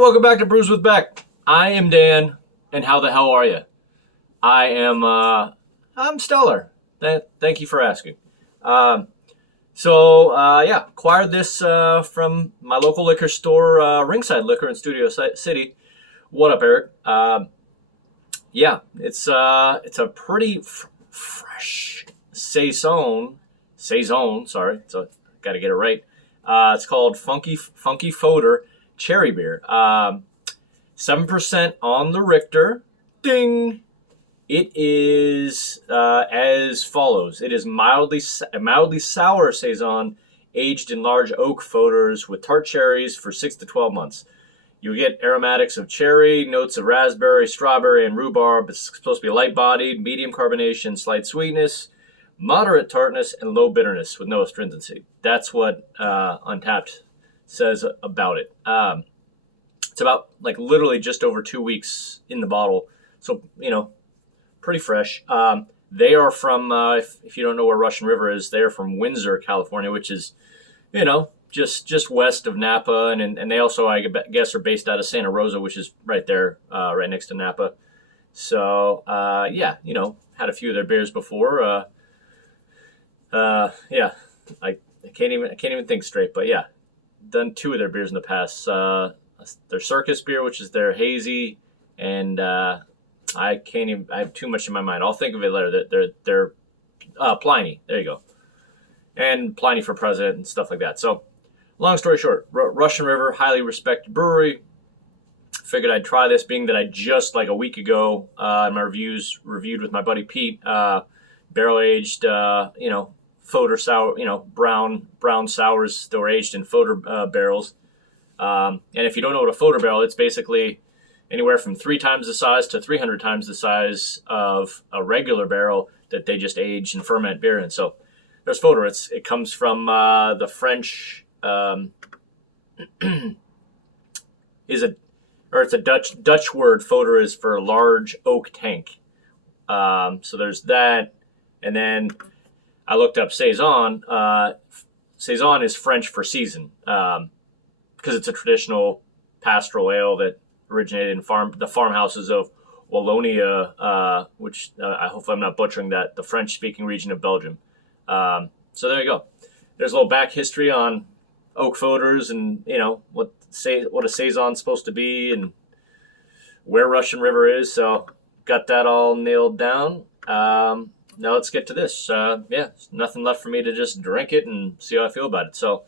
welcome back to Brews with Beck. I am Dan, and how the hell are you? I am, I'm stellar. Thank you for asking. Acquired this from my local liquor store, Ringside Liquor in Studio City. What up, Eric? It's a pretty fresh saison. Sorry, so got to get it right. It's called Funky Foeder Cherry Beer. 7% on the Richter. Ding. It is as follows. It is mildly sour saison aged in large oak foeders with tart cherries for 6 to 12 months. You get aromatics of cherry, notes of raspberry, strawberry, and rhubarb. It's supposed to be light-bodied, medium carbonation, slight sweetness, moderate tartness, and low bitterness with no astringency. That's what Untapped says about it. It's about literally just over 2 weeks in the bottle. So, pretty fresh. They are from, if you don't know where Russian River is, they are from Windsor, California, which is, just west of Napa. And they also, I guess, are based out of Santa Rosa, which is right there, right next to Napa. So, had a few of their beers before. I can't even think straight, but yeah, done 2 of their beers in the past. Their Circus beer, which is their hazy, and I have too much in my mind. I'll think of it later. They're Pliny. There you go. And Pliny for president and stuff like that. So, long story short, Russian River, highly respected brewery. Figured I'd try this, being that I just a week ago in my reviewed with my buddy Pete, barrel aged, Foeder sour, brown sours that were aged in Foeder barrels. And if you don't know what a Foeder barrel, it's basically anywhere from 3 times the size to 300 times the size of a regular barrel that they just age and ferment beer in. So there's Foeder. It comes from the French. It's a Dutch word. Foeder is for large oak tank. So there's that, and then I looked up saison. Saison is French for season, because it's a traditional pastoral ale that originated in the farmhouses of Wallonia, which I hope I'm not butchering that, the French-speaking region of Belgium. So there you go. There's a little back history on oak foeders and what a saison's supposed to be and where Russian River is. So got that all nailed down. Now let's get to this. There's nothing left for me to just drink it and see how I feel about it. So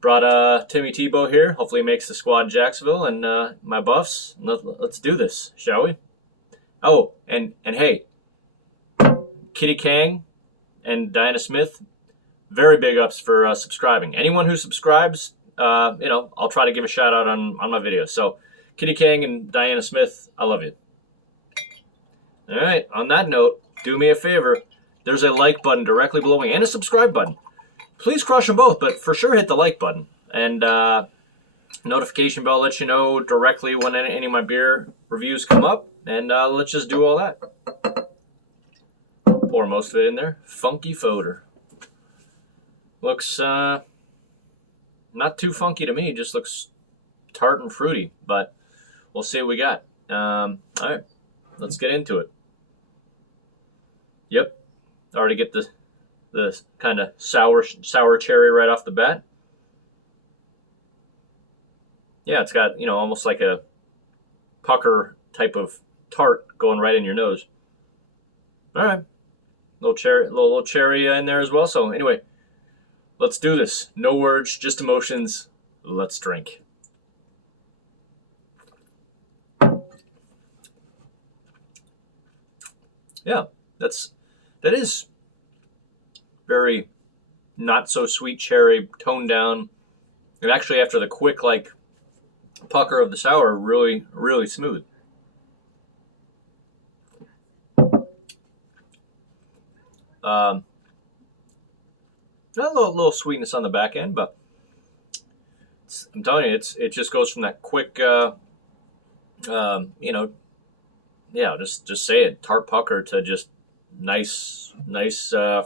brought Timmy Tebow here. Hopefully he makes the squad in Jacksonville and my buffs. Let's do this, shall we? Oh, and hey, Kitty Kang and Diana Smith, very big ups for subscribing. Anyone who subscribes, I'll try to give a shout out on my videos. So Kitty Kang and Diana Smith, I love you. All right, on that note, do me a favor. There's a like button directly below me and a subscribe button. Please crush them both, but for sure hit the like button. And notification bell lets you know directly when any of my beer reviews come up. And let's just do all that. Pour most of it in there. Funky Foeder. Looks not too funky to me. Just looks tart and fruity. But we'll see what we got. All right, let's get into it. Yep, already get the kind of sour cherry right off the bat. Yeah, it's got almost like a pucker type of tart going right in your nose. All right, little cherry in there as well. So anyway, let's do this. No words, just emotions. Let's drink. Yeah, that is very not so sweet cherry, toned down, and actually after the quick pucker of the sour, really really smooth. A little sweetness on the back end, but I'm telling you, it just goes from that quick, just say it, tart pucker to just nice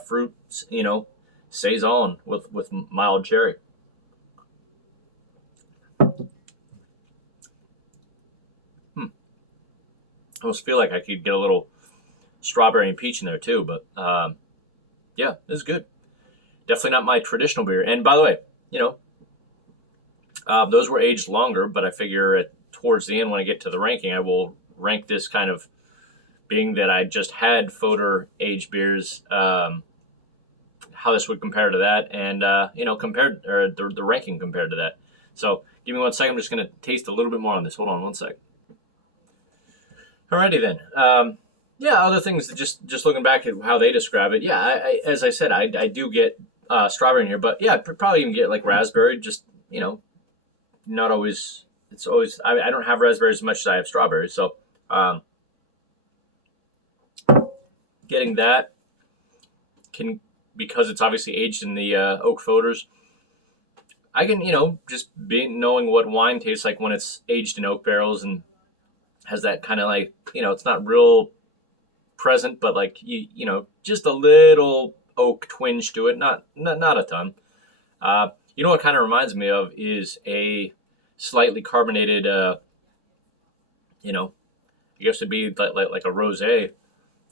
fruit, saison with mild cherry. I almost feel like I could get a little strawberry and peach in there too. But yeah, this is good. Definitely not my traditional beer. And by the way, those were aged longer, but I figure towards the end when I get to the ranking, I will rank this kind of being that I just had Foeder aged beers, how this would compare to that, and compared or the ranking compared to that. So give me 1 second. I'm just going to taste a little bit more on this. Hold on 1 sec. Alrighty then. Yeah, other things. Just looking back at how they describe it. Yeah, as I said, I do get strawberry in here, but yeah, probably even get like raspberry. Just not always. It's always. I don't have raspberries as much as I have strawberries, so getting that can, because it's obviously aged in the oak Foeders. I can just knowing what wine tastes like when it's aged in oak barrels and has that kind of like it's not real present, but like just a little oak twinge to it, not a ton. What kind of reminds me of is a slightly carbonated, I guess it'd be like a rosé,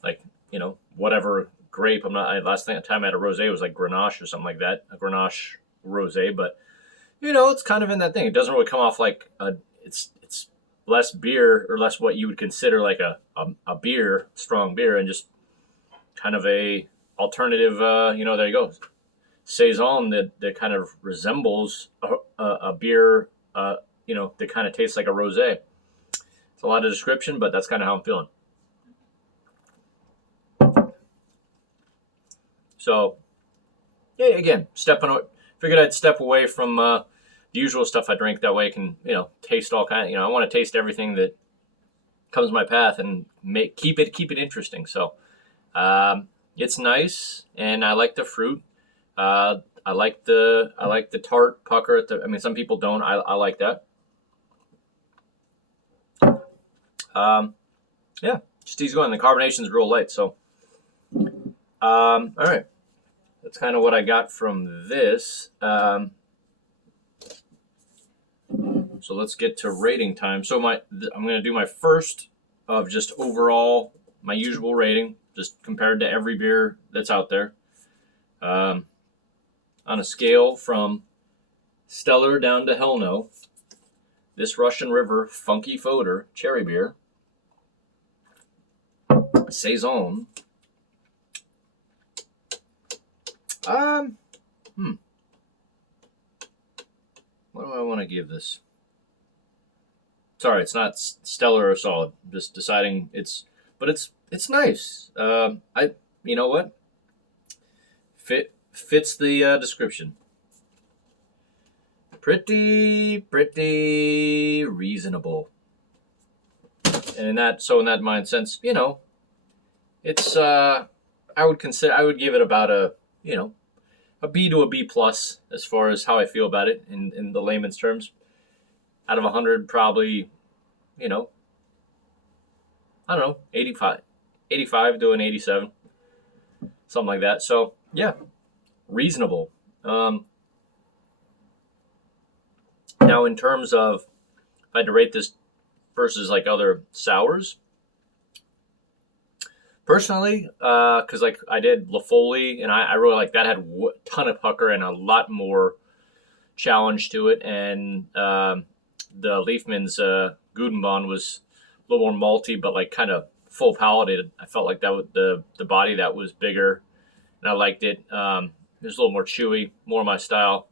like whatever grape. I'm not. Last time I had a rosé was like Grenache or something like that, a Grenache rosé, but it's kind of in that thing. It doesn't really come off like it's less beer or less what you would consider like a beer, strong beer, and just kind of a alternative. There you go, saison that kind of resembles a beer. That kind of tastes like a rosé. It's a lot of description, but that's kind of how I'm feeling. So, yeah, again, figured I'd step away from the usual stuff I drink. That way I can, taste all kind of, I want to taste everything that comes my path and keep it interesting. So, it's nice, and I like the fruit. I like the tart pucker. Some people don't. I like that. Yeah, just easy going. The carbonation is real light. So, all right. That's kind of what I got from this. So let's get to rating time. So I'm going to do my first of just overall my usual rating, just compared to every beer that's out there. On a scale from stellar down to hell no, this Russian River Funky Foeder cherry beer, saison. What do I want to give this? Sorry, it's not stellar or solid. I'm just deciding it's nice. You know what? Fits the description. Pretty reasonable. And in that mind sense, it's I would give it about a B to a B plus as far as how I feel about it in the layman's terms. Out of 100, probably, I don't know, 85 to an 87, something like that. So yeah, reasonable. Now in terms of if I had to rate this versus like other sours, personally, because like I did La Folie, and I really like that, had a ton of pucker and a lot more challenge to it, and the Leafman's Gudenbahn was a little more malty, but like kind of full palated. I felt like that was the body that was bigger, and I liked it. It was a little more chewy, more my style.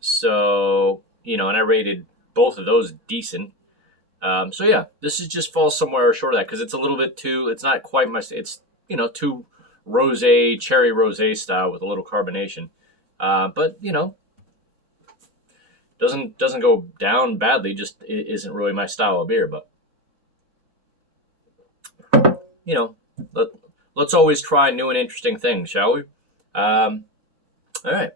So and I rated both of those decent. So yeah, this is just falls somewhere short of that because it's a little bit too. It's not quite my. It's too cherry rosé style with a little carbonation, but doesn't go down badly. Just it isn't really my style of beer. But let's always try new and interesting things, shall we? All right.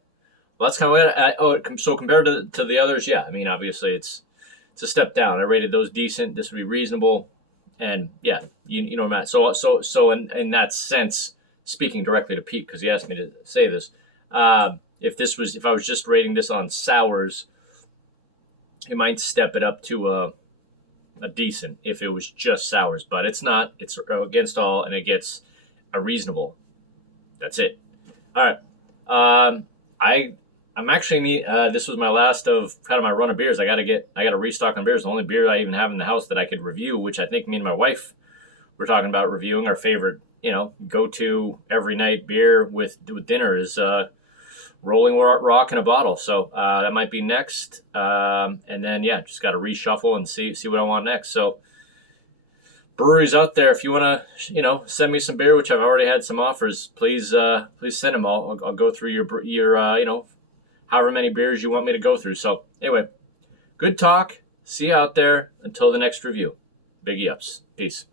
Well, that's kind of what. So compared to the others, yeah. Obviously it's a step down. I rated those decent. This would be reasonable, and yeah, Matt. So in that sense, speaking directly to Pete because he asked me to say this, if I was just rating this on sours, it might step it up to a decent if it was just sours, but it's not. It's against all, and it gets a reasonable. That's it. All right. I'm actually this was my last of kind of my run of beers. I gotta restock on beers. The only beer I even have in the house that I could review, which I think me and my wife were talking about reviewing, our favorite, go to every night beer with dinner is Rolling Rock in a bottle. So that might be next. And then just got to reshuffle and see what I want next. So breweries out there, if you want to, send me some beer, which I've already had some offers, please send them. I'll go through your however many beers you want me to go through. So anyway, good talk. See you out there. Until the next review. Biggie ups. Peace.